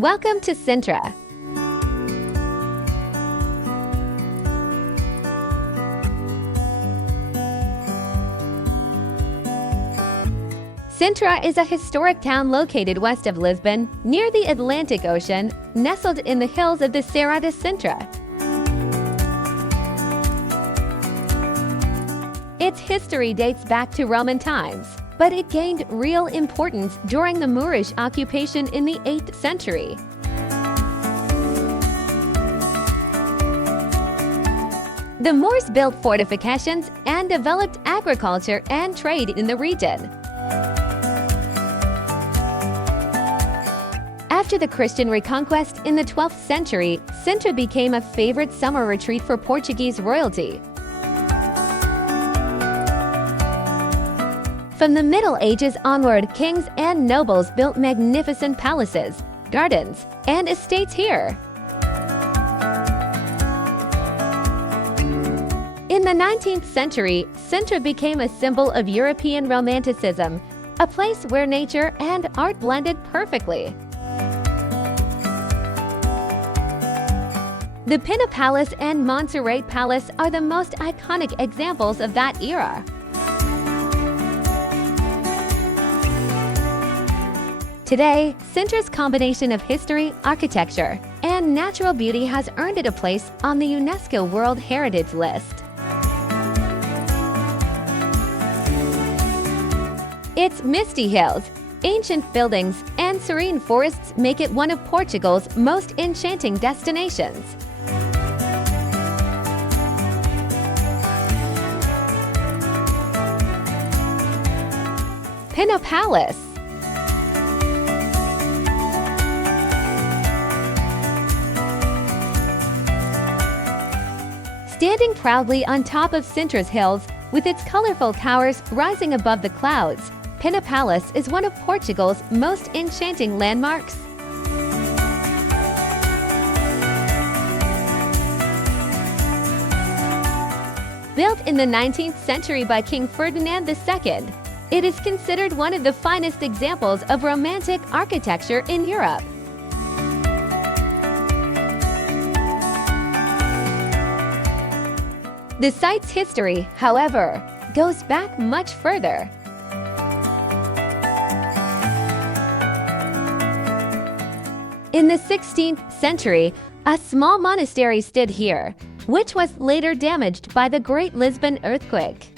Welcome to Sintra. Sintra is a historic town located west of Lisbon, near the Atlantic Ocean, nestled in the hills of the Serra de Sintra. Its history dates back to Roman times, but it gained real importance during the Moorish occupation in the 8th century. The Moors built fortifications and developed agriculture and trade in the region. After the Christian reconquest in the 12th century, Sintra became a favorite summer retreat for Portuguese royalty. From the Middle Ages onward, kings and nobles built magnificent palaces, gardens, and estates here. In the 19th century, Sintra became a symbol of European Romanticism, a place where nature and art blended perfectly. The Pena Palace and Monserrate Palace are the most iconic examples of that era. Today, Sintra's combination of history, architecture, and natural beauty has earned it a place on the UNESCO World Heritage List. Its misty hills, ancient buildings, and serene forests make it one of Portugal's most enchanting destinations. Pena Palace. Standing proudly on top of Sintra's hills, with its colorful towers rising above the clouds, Pena Palace is one of Portugal's most enchanting landmarks. Built in the 19th century by King Ferdinand II, it is considered one of the finest examples of Romantic architecture in Europe. The site's history, however, goes back much further. In the 16th century, a small monastery stood here, which was later damaged by the Great Lisbon earthquake.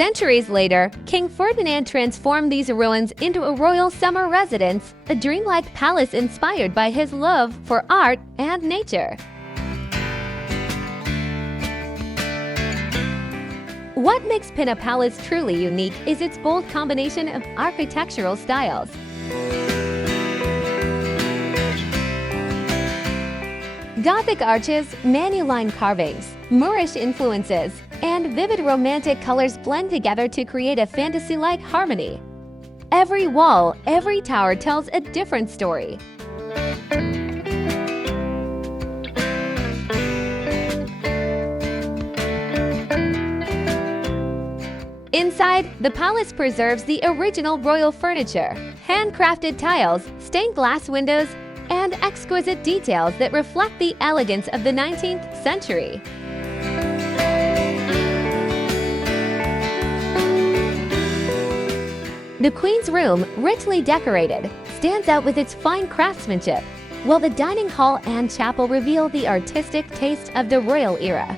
Centuries later, King Ferdinand transformed these ruins into a royal summer residence, a dreamlike palace inspired by his love for art and nature. What makes Pena Palace truly unique is its bold combination of architectural styles. Gothic arches, manuline carvings, Moorish influences, and vivid romantic colors blend together to create a fantasy-like harmony. Every wall, every tower tells a different story. Inside, the palace preserves the original royal furniture, handcrafted tiles, stained glass windows, and exquisite details that reflect the elegance of the 19th century. The Queen's Room, richly decorated, stands out with its fine craftsmanship, while the dining hall and chapel reveal the artistic taste of the royal era.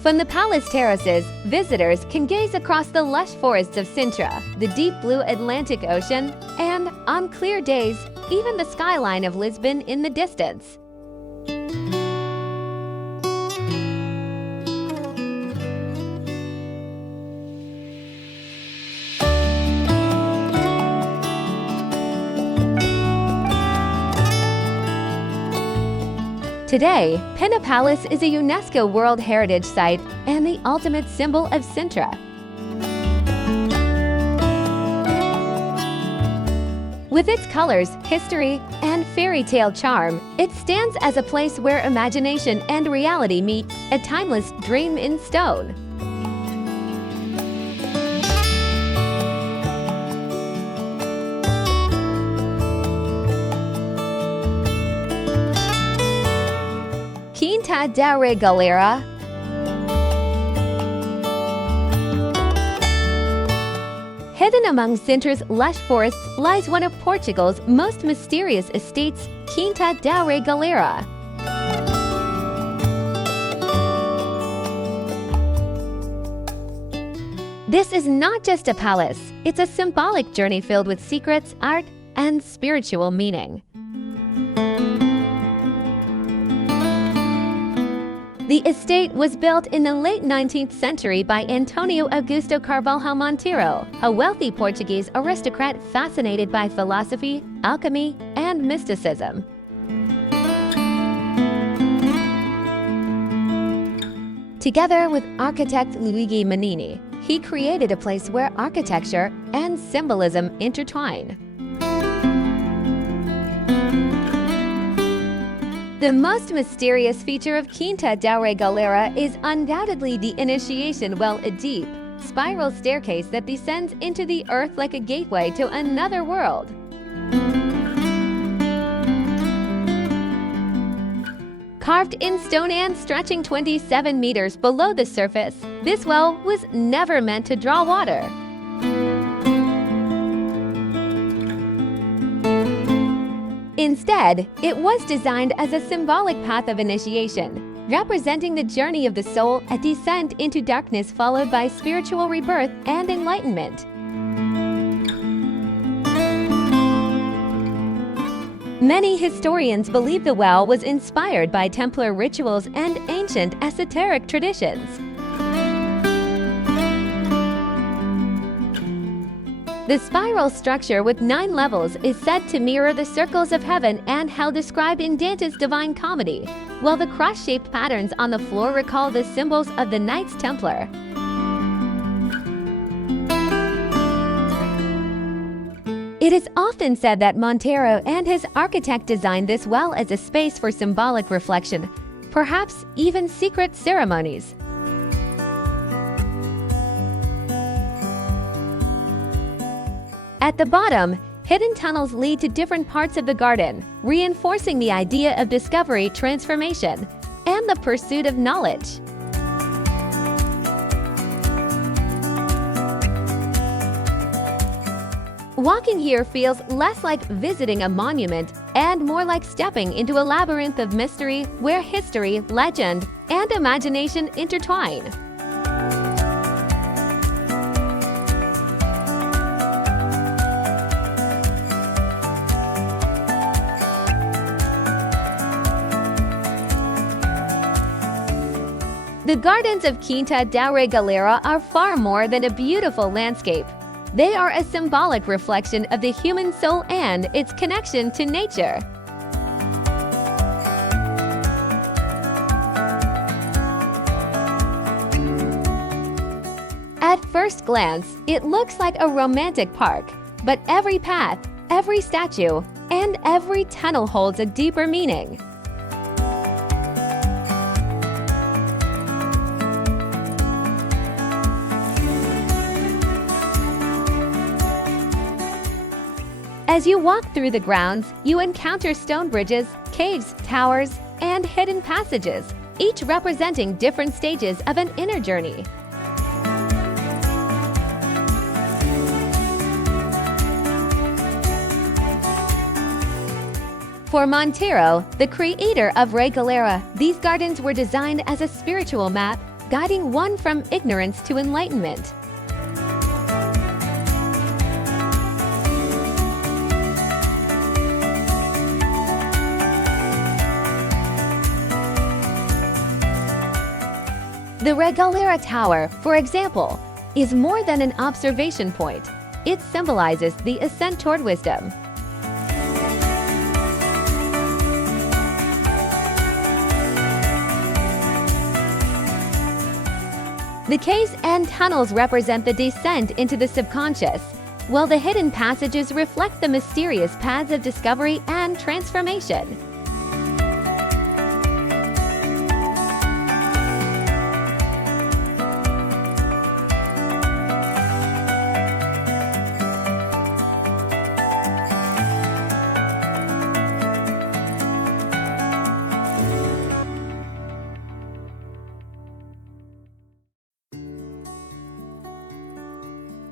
From the palace terraces, visitors can gaze across the lush forests of Sintra, the deep blue Atlantic Ocean, and, on clear days, even the skyline of Lisbon in the distance. Today, Pena Palace is a UNESCO World Heritage Site and the ultimate symbol of Sintra. With its colors, history, and fairy tale charm, it stands as a place where imagination and reality meet, a timeless dream in stone. Quinta da Regaleira. Hidden among Sintra's lush forests lies one of Portugal's most mysterious estates, Quinta da Regaleira. This is not just a palace, it's a symbolic journey filled with secrets, art, and spiritual meaning. The estate was built in the late 19th century by Antonio Augusto Carvalho Monteiro, a wealthy Portuguese aristocrat fascinated by philosophy, alchemy, and mysticism. Together with architect Luigi Manini, he created a place where architecture and symbolism intertwine. The most mysterious feature of Quinta da Regaleira is undoubtedly the initiation well, a deep, spiral staircase that descends into the earth like a gateway to another world. Carved in stone and stretching 27 meters below the surface, this well was never meant to draw water. Instead, it was designed as a symbolic path of initiation, representing the journey of the soul, a descent into darkness followed by spiritual rebirth and enlightenment. Many historians believe the well was inspired by Templar rituals and ancient esoteric traditions. The spiral structure with 9 levels is said to mirror the circles of heaven and hell described in Dante's Divine Comedy, while the cross-shaped patterns on the floor recall the symbols of the Knights Templar. It is often said that Monteiro and his architect designed this well as a space for symbolic reflection, perhaps even secret ceremonies. At the bottom, hidden tunnels lead to different parts of the garden, reinforcing the idea of discovery, transformation, and the pursuit of knowledge. Walking here feels less like visiting a monument and more like stepping into a labyrinth of mystery where history, legend, and imagination intertwine. The gardens of Quinta da Regaleira are far more than a beautiful landscape. They are a symbolic reflection of the human soul and its connection to nature. At first glance, it looks like a romantic park, but every path, every statue, and every tunnel holds a deeper meaning. As you walk through the grounds, you encounter stone bridges, caves, towers, and hidden passages, each representing different stages of an inner journey. For Monteiro, the creator of Regaleira, these gardens were designed as a spiritual map, guiding one from ignorance to enlightenment. The Regaleira Tower, for example, is more than an observation point. It symbolizes the ascent toward wisdom. The caves and tunnels represent the descent into the subconscious, while the hidden passages reflect the mysterious paths of discovery and transformation.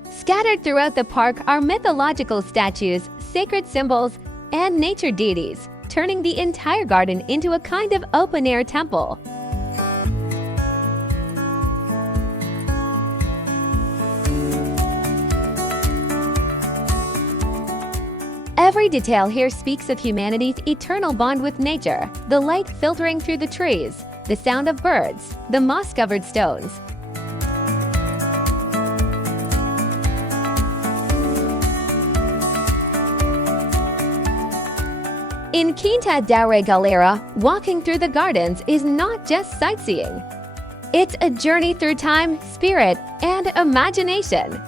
Scattered throughout the park are mythological statues, sacred symbols, and nature deities, turning the entire garden into a kind of open-air temple. Every detail here speaks of humanity's eternal bond with nature, the light filtering through the trees, the sound of birds, the moss-covered stones. In Quinta da Regaleira, walking through the gardens is not just sightseeing. It's a journey through time, spirit, and imagination.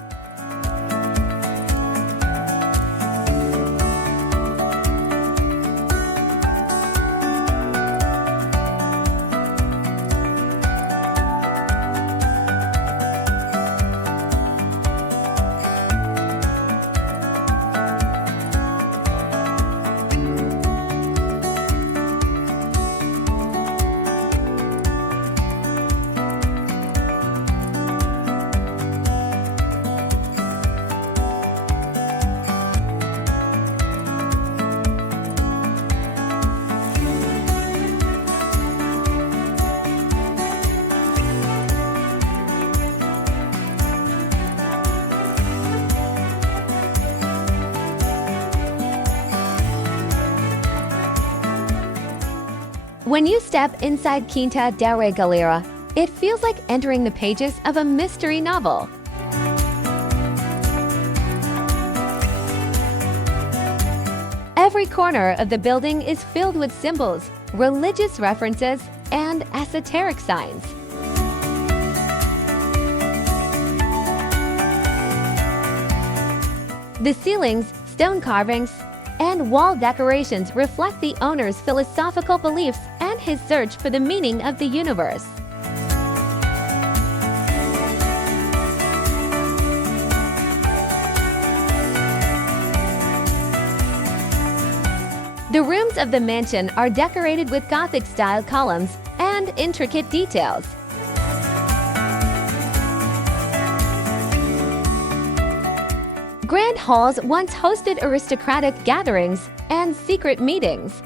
When you step inside Quinta da Regaleira, it feels like entering the pages of a mystery novel. Every corner of the building is filled with symbols, religious references, and esoteric signs. The ceilings, stone carvings, and wall decorations reflect the owner's philosophical beliefs and his search for the meaning of the universe. The rooms of the mansion are decorated with Gothic-style columns and intricate details. Grand halls once hosted aristocratic gatherings and secret meetings.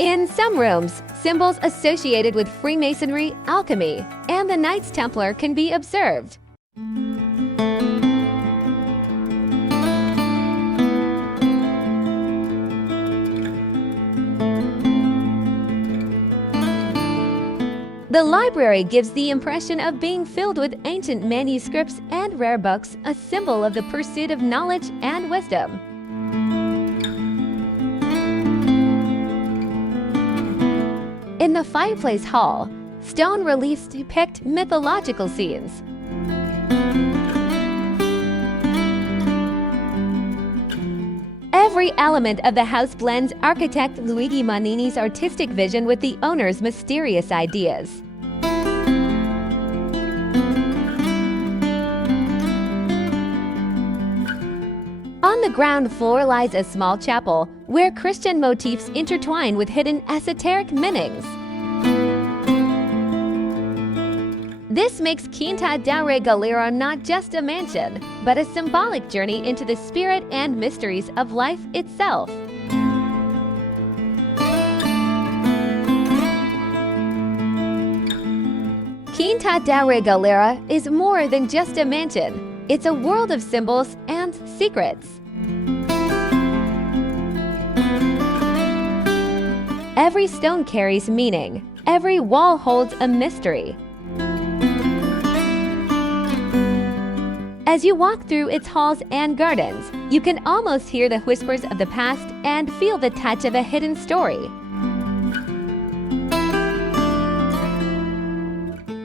In some rooms, symbols associated with Freemasonry, alchemy, and the Knights Templar can be observed. The library gives the impression of being filled with ancient manuscripts and rare books, a symbol of the pursuit of knowledge and wisdom. In the fireplace hall, stone reliefs depict mythological scenes. Every element of the house blends architect Luigi Manini's artistic vision with the owner's mysterious ideas. On the ground floor lies a small chapel where Christian motifs intertwine with hidden esoteric meanings. This makes Quinta da Regaleira not just a mansion, but a symbolic journey into the spirit and mysteries of life itself. Quinta da Regaleira is more than just a mansion. It's a world of symbols and secrets. Every stone carries meaning. Every wall holds a mystery. As you walk through its halls and gardens, you can almost hear the whispers of the past and feel the touch of a hidden story.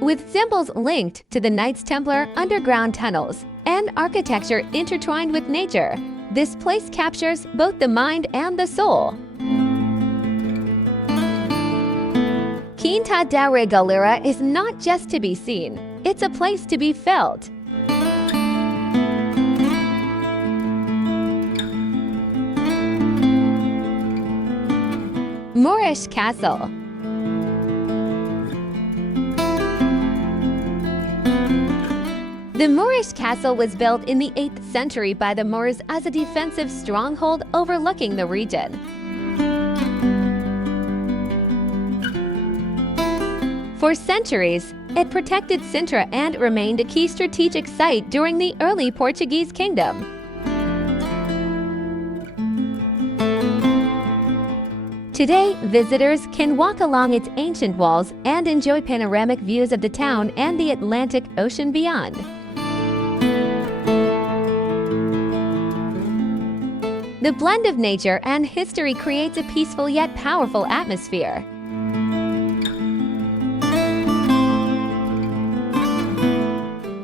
With symbols linked to the Knights Templar underground tunnels and architecture intertwined with nature, this place captures both the mind and the soul. Quinta da Regaleira is not just to be seen, it's a place to be felt. Moorish Castle. The Moorish Castle was built in the 8th century by the Moors as a defensive stronghold overlooking the region. For centuries, it protected Sintra and remained a key strategic site during the early Portuguese kingdom. Today, visitors can walk along its ancient walls and enjoy panoramic views of the town and the Atlantic Ocean beyond. The blend of nature and history creates a peaceful yet powerful atmosphere.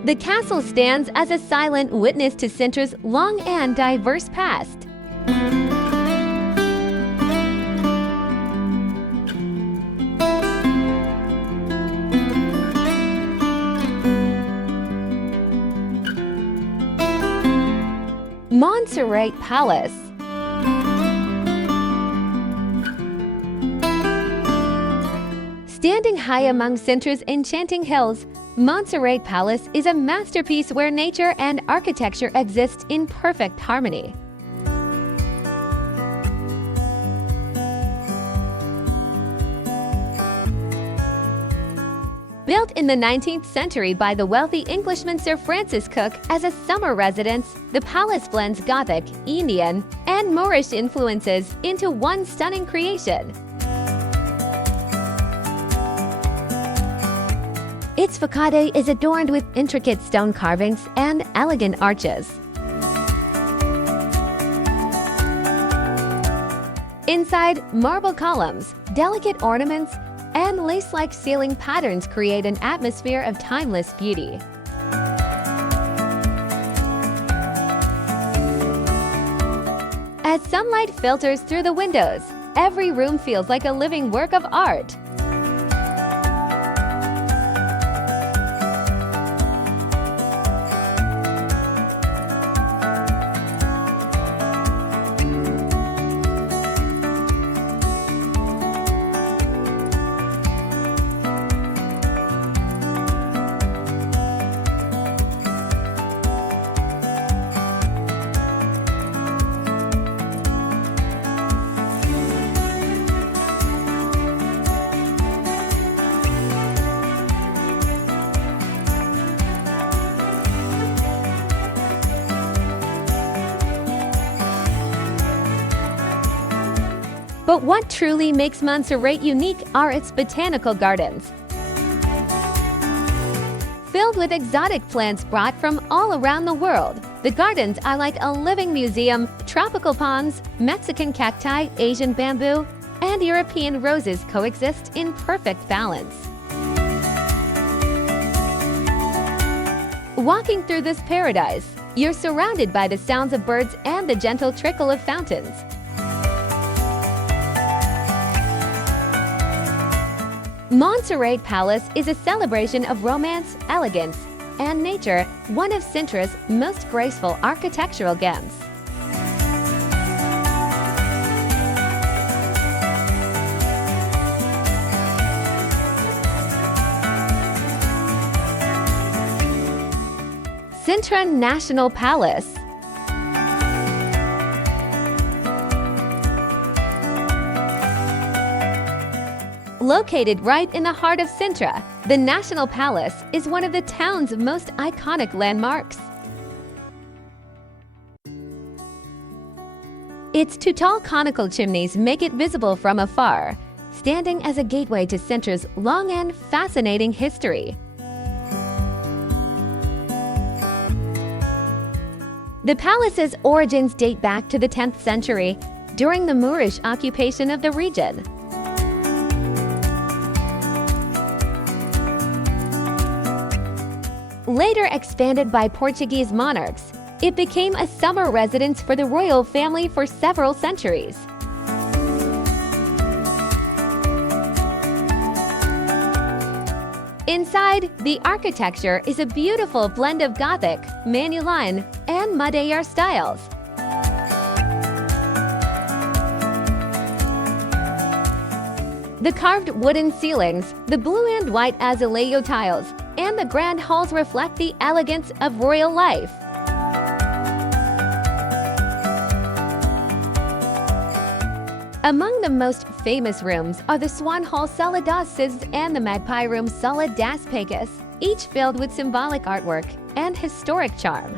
The castle stands as a silent witness to Sintra's long and diverse past. Monserrate Palace. Standing high among Sintra's enchanting hills, Monserrate Palace is a masterpiece where nature and architecture exist in perfect harmony. Built in the 19th century by the wealthy Englishman Sir Francis Cook as a summer residence, the palace blends Gothic, Indian, and Moorish influences into one stunning creation. Its facade is adorned with intricate stone carvings and elegant arches. Inside, marble columns, delicate ornaments, and lace-like ceiling patterns create an atmosphere of timeless beauty. As sunlight filters through the windows, every room feels like a living work of art. But what truly makes Monserrate unique are its botanical gardens. Filled with exotic plants brought from all around the world, the gardens are like a living museum. Tropical palms, Mexican cacti, Asian bamboo, and European roses coexist in perfect balance. Walking through this paradise, you're surrounded by the sounds of birds and the gentle trickle of fountains. Monserrate Palace is a celebration of romance, elegance, and nature, one of Sintra's most graceful architectural gems. Sintra National Palace. Located right in the heart of Sintra, the National Palace is one of the town's most iconic landmarks. Its two tall conical chimneys make it visible from afar, standing as a gateway to Sintra's long and fascinating history. The palace's origins date back to the 10th century, during the Moorish occupation of the region. Later expanded by Portuguese monarchs, it became a summer residence for the royal family for several centuries. Inside, the architecture is a beautiful blend of Gothic, Manuline, and Madeira styles. The carved wooden ceilings, the blue and white azulejo tiles, and the grand halls reflect the elegance of royal life. Among the most famous rooms are the Swan Hall Sala das Cisnes and the Magpie Room Sala das Pecas, each filled with symbolic artwork and historic charm.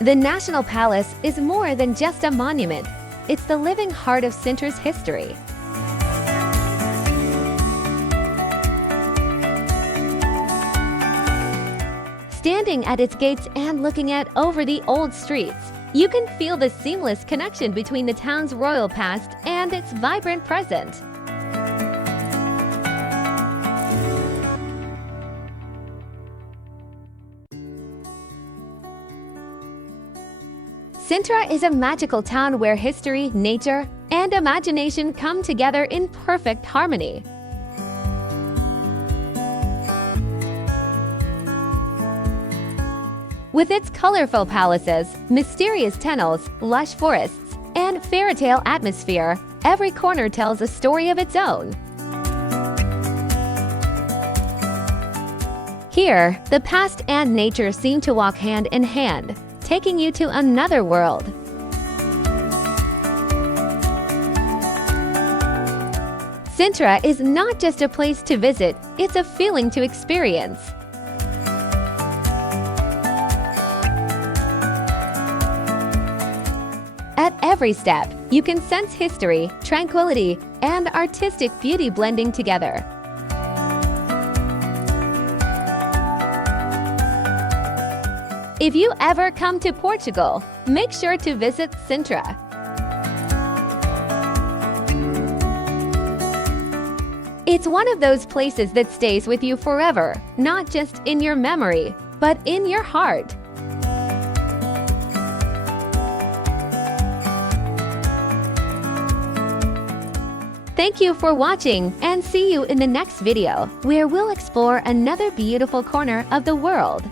The National Palace is more than just a monument. It's the living heart of Sintra's history. Standing at its gates and looking out over the old streets, you can feel the seamless connection between the town's royal past and its vibrant present. Sintra is a magical town where history, nature, and imagination come together in perfect harmony. With its colorful palaces, mysterious tunnels, lush forests, and fairy tale atmosphere, every corner tells a story of its own. Here, the past and nature seem to walk hand in hand, taking you to another world. Sintra is not just a place to visit, it's a feeling to experience. At every step, you can sense history, tranquility, and artistic beauty blending together. If you ever come to Portugal, make sure to visit Sintra. It's one of those places that stays with you forever, not just in your memory, but in your heart. Thank you for watching, and see you in the next video, where we'll explore another beautiful corner of the world.